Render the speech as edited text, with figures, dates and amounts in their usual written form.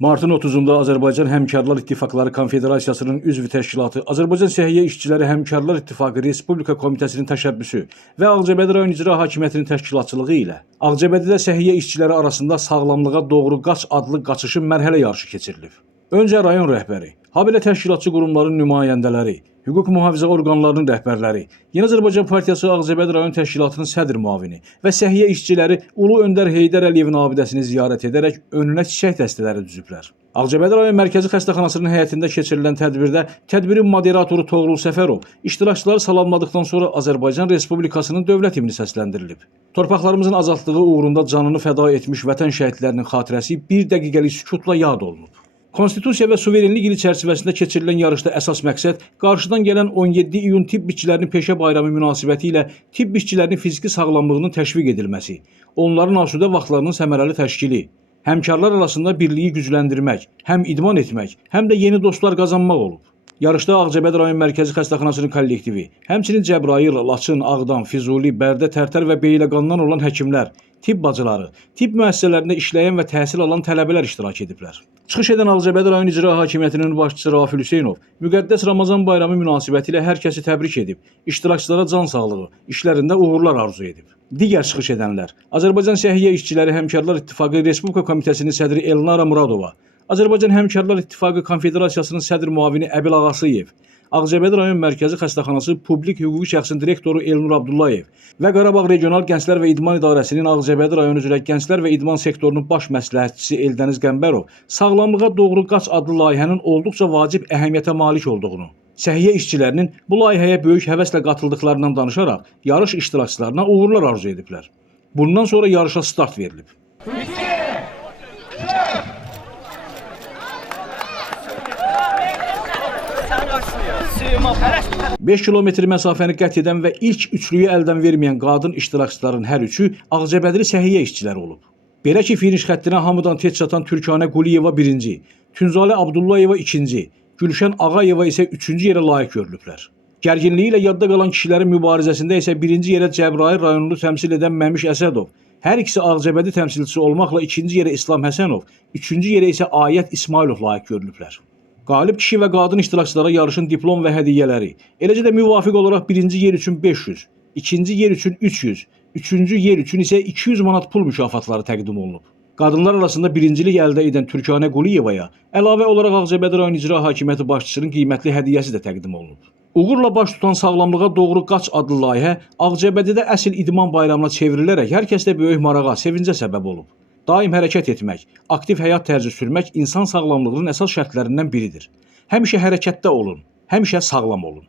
Martın 30-da Azərbaycan Həmkarlar İttifaqları Konfederasiyasının üzv təşkilatı, Azərbaycan Səhiyyə İşçiləri Həmkarlar İttifaqı Respublika Komitəsinin təşəbbüsü və Ağcabədi rayon icra hakimiyyətinin təşkilatçılığı ilə Ağcabədidə səhiyyə işçiləri arasında sağlamlığa doğru qaç adlı qaçışın mərhələ yarışı keçirilib. Öncə rayon rəhbəri, habelə təşkilatçı qurumların nümayəndələri, hüquq mühafizə orqanlarının rəhbərləri, Yeni Azərbaycan Partiyası Ağcabədi rayon təşkilatının sədr müavini və səhiyyə işçiləri Ulu Öndər Heydər Əliyevin abidəsini ziyarət edərək önünə çiçək dəstələri düzüblər. Ağcabədi rayon Mərkəzi Xəstəxanasının həyətində keçirilən tədbirdə tədbirin moderatoru Toğrul Səfərov iştirakçıları salamladıqdan sonra Azərbaycan Respublikasının dövlət himni səsləndirilib. Torpaqlarımızın azadlığı uğrunda canını fəda etmiş vətən şəhidlərinin xatirəsi bir dəqiqəlik sükutla yad olunub. Konstitusiya və suverenlik ili çərçivəsində keçirilən yarışda əsas məqsəd qarşıdan gələn 17 iyun tibb işçilərinin peşə bayramı münasibəti ilə tibb işçilərinin fiziki sağlamlığının təşviq edilməsi, onların asudə vaxtlarının səmərəli təşkili, həmkarlar arasında birliyi gücləndirmək, həm idman etmək, həm də yeni dostlar qazanmaq olub. Yarışda Ağcabədi rayon Mərkəzi Xəstəxanasının kollektivi, həmçinin Cəbrayıl, Laçın, Ağdam, Füzuli, Bərdə, Tərtər və Beyləqandan olan həkimlər, tibb bacıları, tibb müəssisələrində işləyən və təhsil alan tələbələr iştirak ediblər. Çıxış edən Ağcabədi rayon icra hakimiyyətinin başçısı Rafil Hüseynov müqəddəs Ramazan bayramı münasibəti ilə hər kəsi təbrik edib, iştirakçılara can sağlığı, işlərində uğurlar arzu edib. Digər çıxış edənlər Azərbaycan Səhiyyə İşçiləri Həmkarlar İttifaqı Respublika Komitəsinin sədri Elnara Muradova, Azərbaycan Həmkarlar İttifaqı Konfederasiyasının sədr müavini Əbil Ağasıyev, Ağcabədi rayon Mərkəzi Xəstəxanası Publik Hüquqi Şəxsin direktoru Elnur Abdullayev və Qarabağ Regional Gənclər və İdman İdarəsinin Ağcabədi rayonu üzrə Gənclər və İdman sektorunun baş məsləhətçisi Eldəniz Qəmbərov sağlamlığa doğru qaç adlı layihənin olduqca vacib əhəmiyyətə malik olduğunu, səhiyyə işçilərinin bu layihəyə böyük həvəslə qatıldıqlarından danışaraq yarış iştirakçılarına uğurlar arzu ediblər. Bundan sonra yarışa start verilib. 5 kilometr məsafəni qət edən və ilk üçlüyü əldən verməyən qadın iştirakçıların hər üçü Ağcabədili səhiyyə işçiləri olub. Belə ki, finiş xəttinə hamıdan tez çatan Türkanə Quliyeva 1-ci, Tünzalə Abdullayeva 2-ci, Gülşən Ağayeva isə 3-cü yerə layiq görülüblər. Gərginliyi ilə yadda qalan kişilərin mübarizəsində isə 1-ci yerə Cəbrayıl rayonunu təmsil edən Məmiş Əsədov, hər ikisi Ağcabədi təmsilçisi olmaqla 2-ci yerə İslam Həsənov, 3-cü yerə isə Ayət İsmailov layiq görülüblər. Qalib kişi və qadın iştirakçılara yarışın diplom və hədiyyələri, eləcə də müvafiq olaraq 1-ci yer üçün 500, 2-ci yer üçün 300, 3-cü yer üçün isə 200 manat pul mükafatları təqdim olunub. Qadınlar arasında birincilik əldə edən Türkanə Quliyevaya əlavə olaraq Ağcabədi rayon icra hakimiyyəti başçısının qiymətli hədiyyəsi də təqdim olunub. Uğurla baş tutan sağlamlığa doğru qaç adlı layihə Ağcabədidə əsl idman bayramına çevrilərək hər kəsdə böyük marağa, sevincə səbəb olub. Daim hərəkət etmək, aktiv həyat tərzi sürmək insan sağlamlığının əsas şərtlərindən biridir. Həmişə hərəkətdə olun, həmişə sağlam olun.